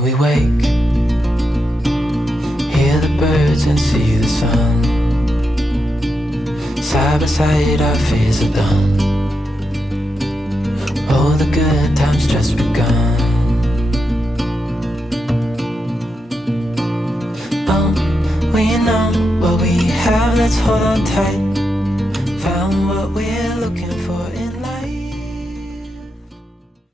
we wake, hear the birds and see the sun. Side by side our fears are done. Oh, the good times just begun. Oh, we know what we have, let's hold on tight. Found what we're looking for in life.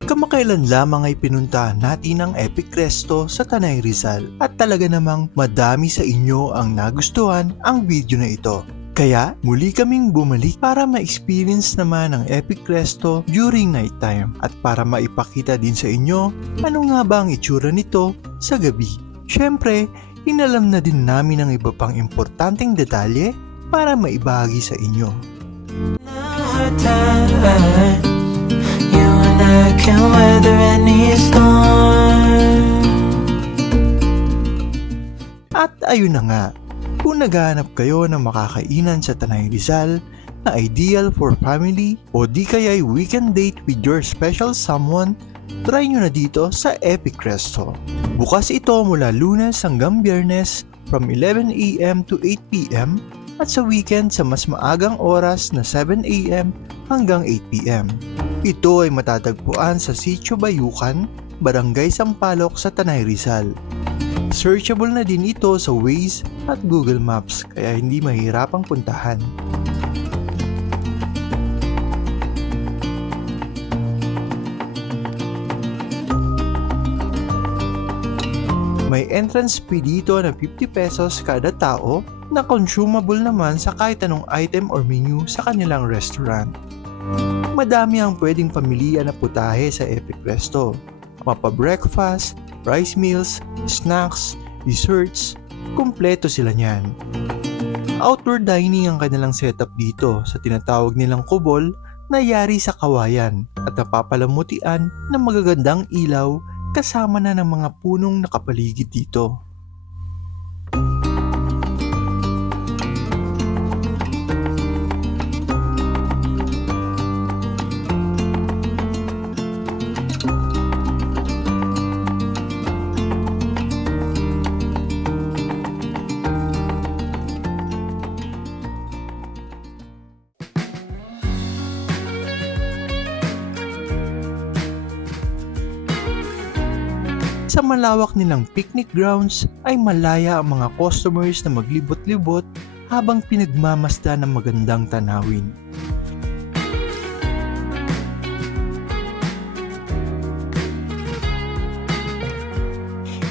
Kamakailan lamang ay pinuntahan natin ang Epic Resto sa Tanay Rizal at talaga namang madami sa inyo ang nagustuhan ang video na ito. Kaya muli kaming bumalik para ma-experience naman ang Epic Resto during nighttime at para maipakita din sa inyo ano nga ba ang itsura nito sa gabi. Syempre, inalam na din namin ang iba pang importanteng detalye para maibahagi sa inyo. At ayun na nga, kung naghahanap kayo ng makakainan sa Tanay Rizal na ideal for family o di kaya'y weekend date with your special someone, try nyo na dito sa Epic Resto. Bukas ito mula Lunes hanggang Biyernes from 11 AM to 8 PM at sa weekend sa mas maagang oras na 7 AM hanggang 8 PM. Ito ay matatagpuan sa Sitio Bayukan, Barangay Sampaloc sa Tanay Rizal. Searchable na din ito sa Waze at Google Maps kaya hindi mahirapang puntahan. May entrance fee dito na 50 pesos kada tao na consumable naman sa kahit anong item or menu sa kanilang restaurant. Madami ang pwedeng pamilihan na putahe sa Epic Resto. Mapa-breakfast, rice meals, snacks, desserts, kumpleto sila niyan. Outdoor dining ang kanilang setup dito sa tinatawag nilang kubol na yari sa kawayan at napapalamutian ng magagandang ilaw kasama na ng mga punong nakapaligid dito. Sa malawak nilang picnic grounds ay malaya ang mga customers na maglibot-libot habang pinagmamasdan ng magandang tanawin.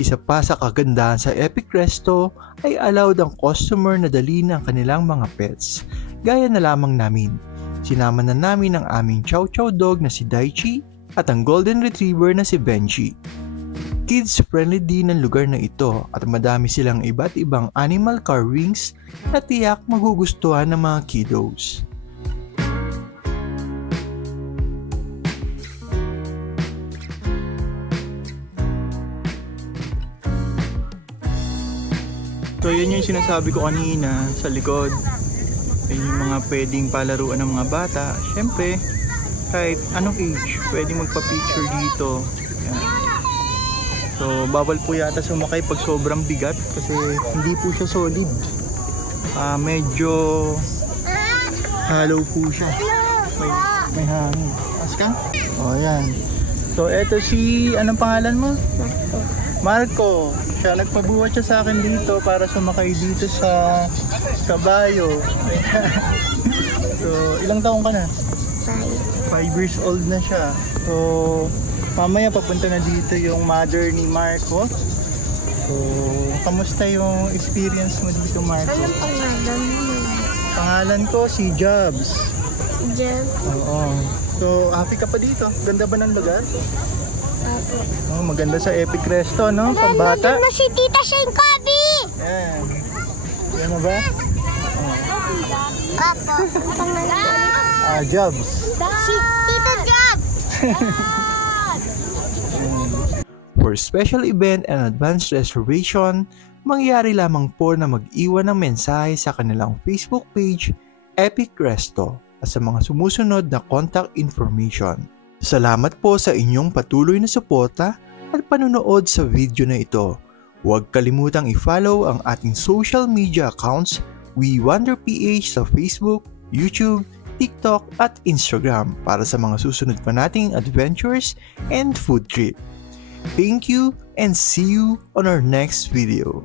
Isa pa sa kagandahan sa Epic Resto ay allowed ang customer na dalhin ang kanilang mga pets, gaya na lamang namin. Sinama na namin ang aming Chow Chow dog na si Daichi at ang Golden Retriever na si Benji. Kids-friendly din ang lugar na ito at madami silang iba't ibang animal carvings na tiyak magugustuhan ng mga kiddos. So yun yung sinasabi ko kanina sa likod. Yun yung mga pwedeng palaruan ng mga bata. Siyempre, kahit anong age, pwedeng magpa-picture dito. Yan. So bawal po yata sumakay pag sobrang bigat kasi hindi po siya solid. Medyo hollow po siya. May hangin. Aska? O yan. So eto si, anong pangalan mo? Marco. Siya, nagpabuhat siya sa akin dito para sumakay dito sa kabayo. So ilang taong ka na? 5 years old na siya. So mamaya papunta na dito yung mother ni Marco. So, kamusta yung experience mo dito, Marco? Anong pangalan mo? Pangalan ko si Jobs. Si Jobs? Oo. So, happy ka pa dito? Ganda ba ng lugar? Apo. Oh, maganda sa Epic Resto, no? Pambata. Nandun na si Tita Shinkabi! Yan. Yan na ba? Apo. Pangalan? Jobs. Si Tita Jobs! For special event and advanced reservation, mangyari lamang po na mag-iwan ng mensahe sa kanilang Facebook page, Epic Resto, at sa mga sumusunod na contact information. Salamat po sa inyong patuloy na suporta at panunood sa video na ito. Huwag kalimutang i-follow ang ating social media accounts We Wonder PH sa Facebook, YouTube, TikTok at Instagram para sa mga susunod pa nating adventures and food trip. Thank you and see you on our next video.